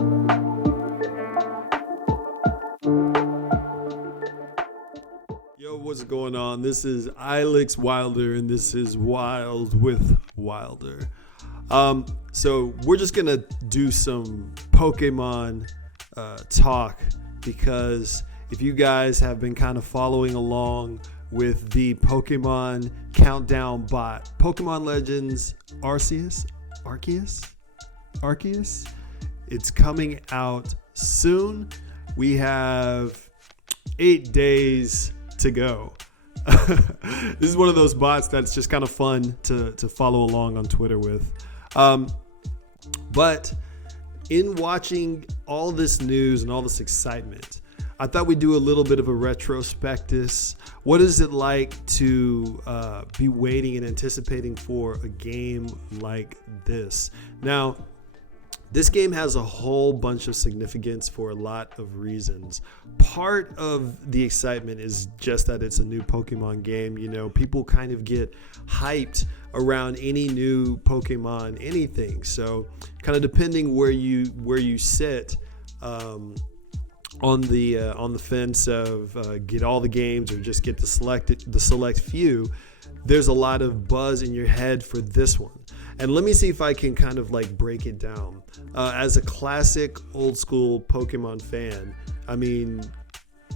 Yo, what's going on? This is Ilex Wilder, and this is Wild with Wilder. So we're just gonna do some Pokemon talk, because if you guys have been kind of following along with the Pokemon countdown bot, Pokemon Legends Arceus, it's coming out soon. We have 8 days to go. This is one of those bots that's just kind of fun to follow along on Twitter with. But in watching all this news and all this excitement, I thought we'd do a little bit of a retrospectus. What is it like to be waiting and anticipating for a game like this? Now, this game has a whole bunch of significance for a lot of reasons. Part of the excitement is just that it's a new Pokemon game. You know, people kind of get hyped around any new Pokemon anything. So kind of depending where you sit on the fence of get all the games or just get the select few, there's a lot of buzz in your head for this one. And let me see if I can kind of like break it down. As a classic old school Pokemon fan, I mean,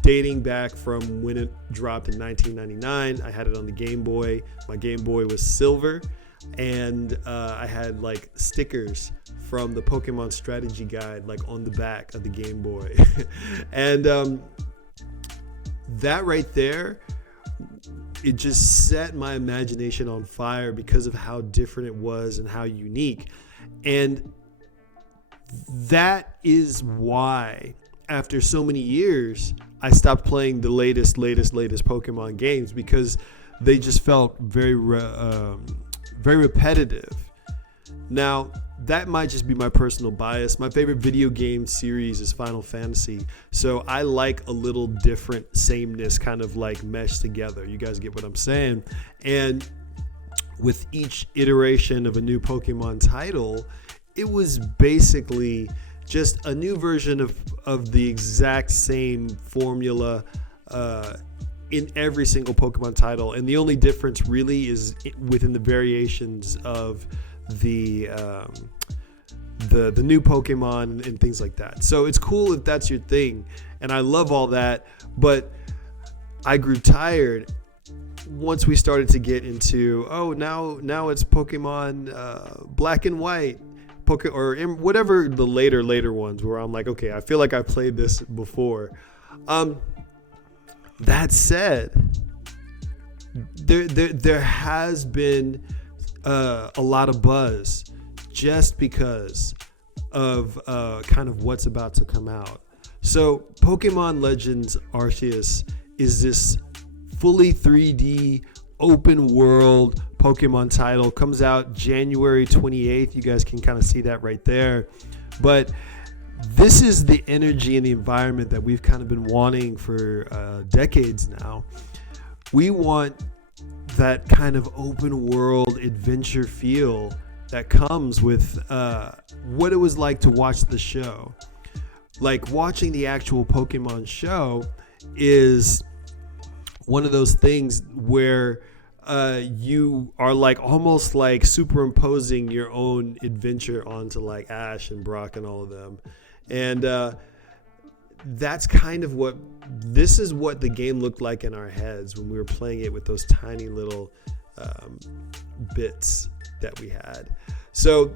dating back from when it dropped in 1999, I had it on the Game Boy. My Game Boy was silver, and I had like stickers from the Pokemon strategy guide like on the back of the Game Boy. And that right there, it just set my imagination on fire because of how different it was and how unique. And that is why, after so many years, I stopped playing the latest Pokemon games, because they just felt very repetitive. Now, that might just be my personal bias. My favorite video game series is Final Fantasy, so I like a little different sameness kind of like meshed together. You guys get what I'm saying? And with each iteration of a new Pokemon title, it was basically just a new version of the exact same formula in every single Pokemon title. And the only difference really is within the variations of the new Pokemon and things like that. So it's cool if that's your thing, and I love all that, but I grew tired once we started to get into now it's Pokemon Black and White, or whatever the later ones, where I'm like, okay, I feel like I played this before. That said, there has been a lot of buzz just because of kind of what's about to come out. So Pokemon Legends Arceus is this fully 3D open world Pokemon title. Comes out January 28th. You guys can kind of see that right there. But this is the energy and the environment that we've kind of been wanting for decades now. We want that kind of open world adventure feel that comes with what it was like to watch the show. Like, watching the actual Pokemon show is one of those things where you are like almost like superimposing your own adventure onto like Ash and Brock and all of them. And that's kind of what the game looked like in our heads when we were playing it with those tiny little bits that we had. So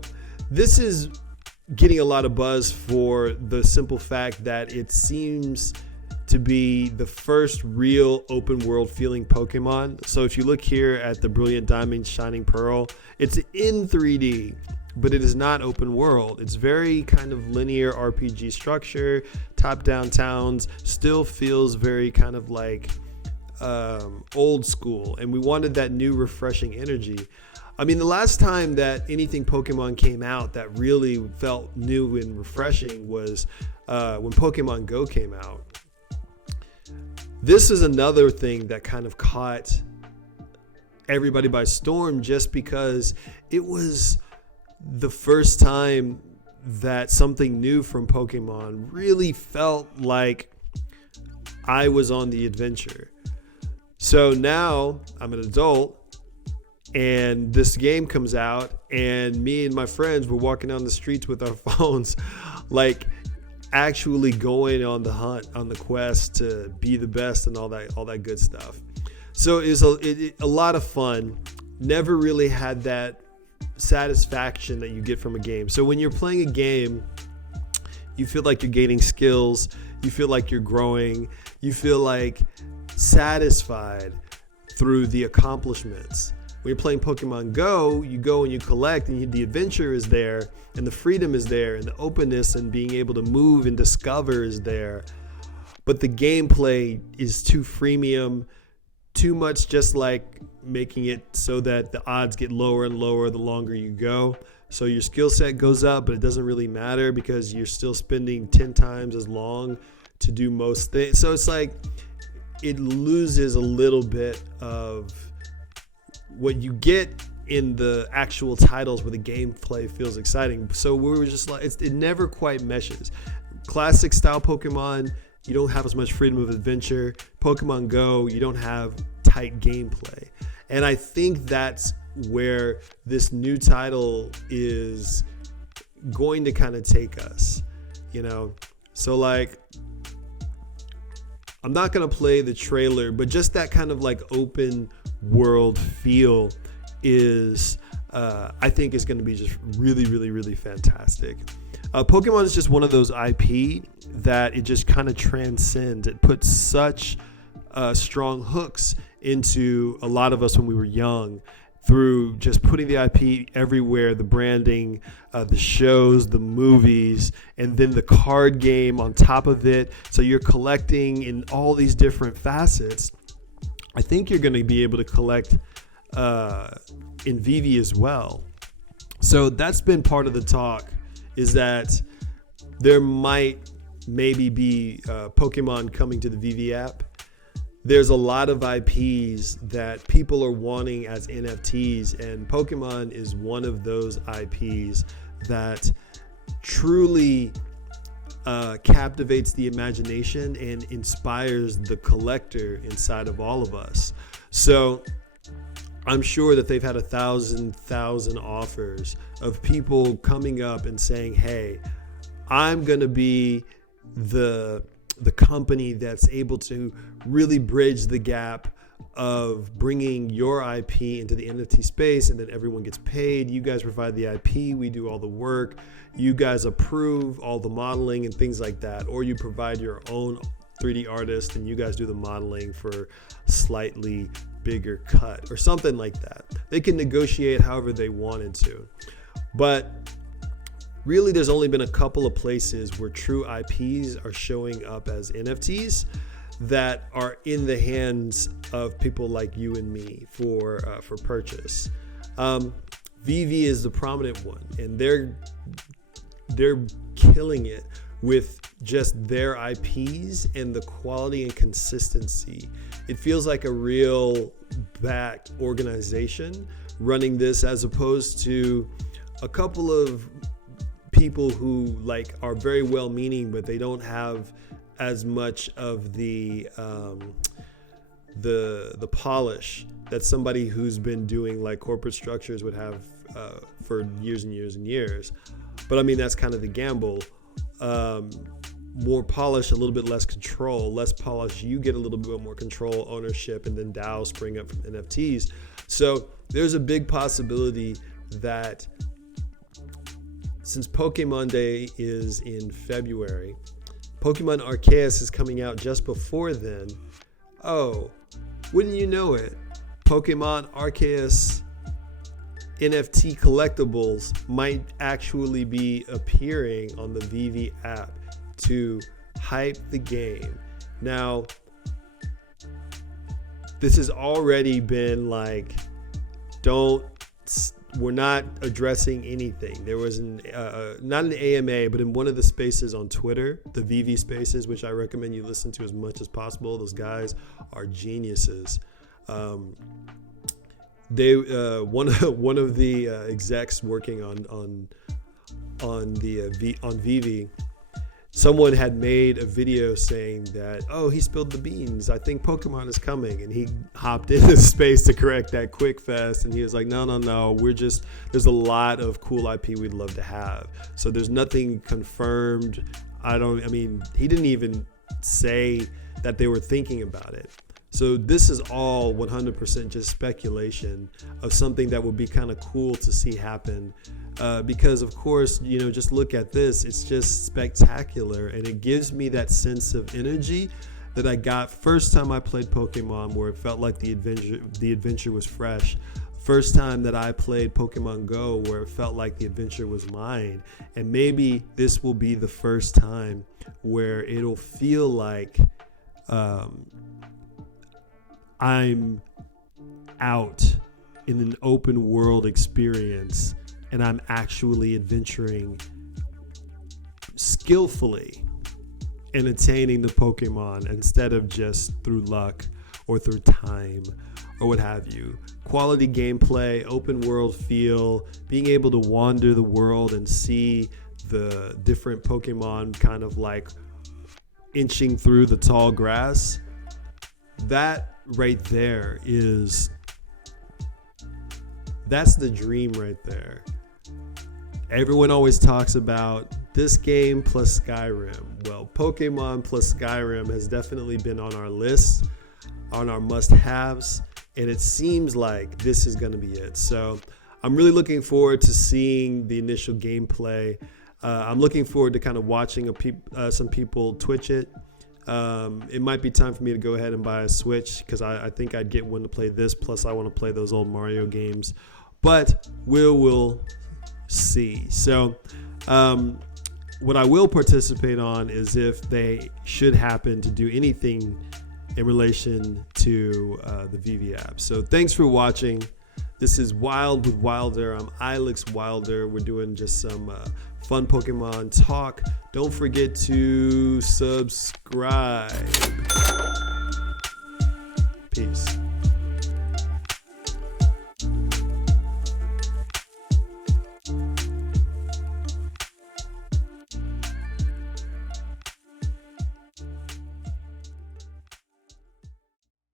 this is getting a lot of buzz for the simple fact that it seems to be the first real open world feeling Pokemon. So if you look here at the Brilliant Diamond Shining Pearl, it's in 3D, but it is not open world. It's very kind of linear RPG structure, top-down towns, still feels very kind of like old school, and we wanted that new refreshing energy. I mean, the last time that anything Pokemon came out that really felt new and refreshing was when Pokemon Go came out. This is another thing that kind of caught everybody by storm, just because it was the first time that something new from Pokemon really felt like I was on the adventure. So now I'm an adult and this game comes out and me and my friends were walking down the streets with our phones, like actually going on the hunt, on the quest to be the best and all that good stuff. So it was a lot of fun. Never really had that satisfaction that you get from a game. So when you're playing a game, you feel like you're gaining skills, you feel like you're growing, you feel like satisfied through the accomplishments. When you're playing Pokemon Go, you go and you collect, and the adventure is there, and the freedom is there, and the openness and being able to move and discover is there. But the gameplay is too freemium, too much just like making it so that the odds get lower and lower the longer you go. So your skill set goes up, but it doesn't really matter because you're still spending 10 times as long to do most things. So it's like it loses a little bit of what you get in the actual titles where the gameplay feels exciting. So we were just like, it never quite meshes. Classic style Pokemon, you don't have as much freedom of adventure. Pokemon Go, you don't have tight gameplay. And I think that's where this new title is going to kind of take us, you know? So like, I'm not going to play the trailer, but just that kind of like open world feel is, I think is going to be just really, really, really fantastic. Pokemon is just one of those IP that it just kind of transcends. It puts such strong hooks into a lot of us when we were young through just putting the IP everywhere, the branding, the shows, the movies, and then the card game on top of it. So you're collecting in all these different facets. I think you're going to be able to collect in VEVE as well. So that's been part of the talk, is that there might maybe be Pokemon coming to the VEVE app. There's a lot of IPs that people are wanting as NFTs, and Pokemon is one of those IPs that truly captivates the imagination and inspires the collector inside of all of us. So I'm sure that they've had 1,000 offers of people coming up and saying, hey, I'm going to be the company that's able to really bridge the gap of bringing your IP into the NFT space, and then everyone gets paid. You guys provide the IP, we do all the work. You guys approve all the modeling and things like that, or you provide your own 3D artist and you guys do the modeling for slightly bigger cut or something like that. They can negotiate however they wanted to. But really, there's only been a couple of places where true IPs are showing up as NFTs that are in the hands of people like you and me for purchase. VEVE is the prominent one, and they're killing it with just their IPs and the quality and consistency. It feels like a real back organization running this, as opposed to a couple of people who like are very well meaning, but they don't have as much of the polish that somebody who's been doing like corporate structures would have for years and years and years. But I mean, that's kind of the gamble. More polish, a little bit less control. Less polish, you get a little bit more control, ownership, and then DAOs spring up from NFTs. So there's a big possibility that since Pokemon Day is in February, Pokemon Arceus is coming out just before then. Oh, wouldn't you know it? Pokemon Arceus NFT collectibles might actually be appearing on the VEVE app to hype the game. Now, this has already been like, we're not addressing anything. There was not an AMA, but in one of the spaces on Twitter, the VEVE spaces, which I recommend you listen to as much as possible. Those guys are geniuses. They one of the execs working on on the on VEVE, someone had made a video saying that, oh, he spilled the beans, I think Pokemon is coming, and he hopped into space to correct that quick fast, and he was like, no, there's a lot of cool IP we'd love to have. So there's nothing confirmed. He didn't even say that they were thinking about it. So this is all 100% just speculation of something that would be kind of cool to see happen. Because of course, just look at this, it's just spectacular, and it gives me that sense of energy that I got first time I played Pokemon, where it felt like the adventure was fresh. First time that I played Pokemon Go, where it felt like the adventure was mine. And maybe this will be the first time where it'll feel like I'm out in an open world experience, and I'm actually adventuring skillfully and attaining the Pokemon instead of just through luck or through time or what have you. Quality gameplay, open world feel, being able to wander the world and see the different Pokemon kind of like inching through the tall grass. That right there that's the dream right there. Everyone always talks about this game plus Skyrim. Well, Pokemon plus Skyrim has definitely been on our list, on our must-haves, and it seems like this is going to be it. So I'm really looking forward to seeing the initial gameplay. I'm looking forward to kind of watching some people Twitch it. It might be time for me to go ahead and buy a Switch, because I think I'd get one to play this, plus I want to play those old Mario games. But we'll see. So what I will participate on is if they should happen to do anything in relation to the VEVE app. So thanks for watching. This is Wild with Wilder. I'm Ilex Wilder. We're doing just some fun Pokemon talk. Don't forget to subscribe. Peace.